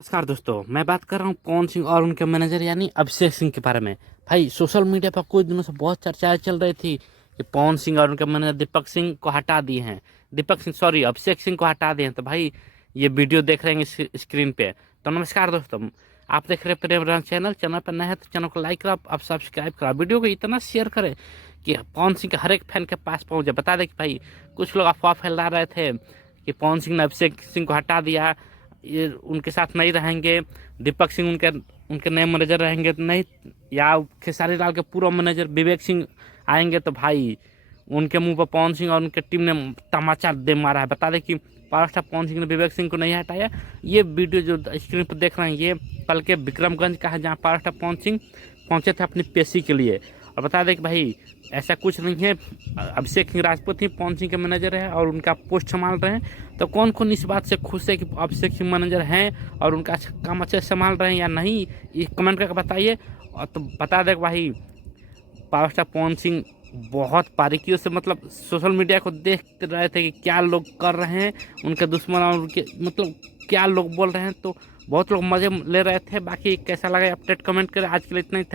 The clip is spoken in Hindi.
नमस्कार दोस्तों, मैं बात कर रहा हूँ पवन सिंह और उनके मैनेजर यानी अभिषेक सिंह के बारे में। भाई सोशल मीडिया पर कुछ दिनों से बहुत चर्चाएं चल रही थी कि पवन सिंह और उनके मैनेजर दीपक सिंह को हटा दिए हैं। दीपक सिंह सॉरी अभिषेक सिंह को हटा दिए हैं। तो भाई ये वीडियो देख रहे हैं स्क्रीन पे। तो नमस्कार दोस्तों, आप देख रहे हैं प्रेम चैनल पर नए हैं तो चैनल को लाइक करो, आप सब्सक्राइब करो, वीडियो को इतना शेयर करें कि पवन सिंह के हर एक फैन के पास पहुंचे। बता दें कि भाई कुछ लोग अफवाह फैला रहे थे कि पवन सिंह ने अभिषेक सिंह को हटा दिया, ये उनके साथ नहीं रहेंगे, दीपक सिंह उनके उनके नए मैनेजर रहेंगे तो नहीं, या खेसारी लाल के पूर्व मैनेजर विवेक सिंह आएंगे। तो भाई उनके मुंह पर पवन सिंह और उनके टीम ने तमाचा दे मारा है। बता दें कि पावर स्टार पवन सिंह ने विवेक सिंह को नहीं हटाया। ये वीडियो जो स्क्रीन पर देख रहे हैं ये कल के विक्रमगंज का है, जहाँ पावर स्टार पवन सिंह पहुंचे थे अपनी पेशी के लिए। और बता दें कि भाई ऐसा कुछ नहीं है, अभिषेक सिंह राजपूत ही पवन सिंह के मैनेजर है और उनका पोस्ट संभाल रहे हैं। तो कौन कौन इस बात से खुश है कि अभिषेक सिंह मैनेजर हैं और उनका काम अच्छे से संभाल रहे हैं या नहीं, ये कमेंट करके बताइए। और तो बता दें कि भाई पावर स्टार पवन सिंह बहुत बारीकियों से मतलब सोशल मीडिया को देख रहे थे कि क्या लोग कर रहे हैं, उनके दुश्मन और उनके मतलब क्या लोग बोल रहे हैं। तो बहुत लोग मजे ले रहे थे। बाकी कैसा लगा अपडेट कमेंट करें। आज के लिए इतना ही था।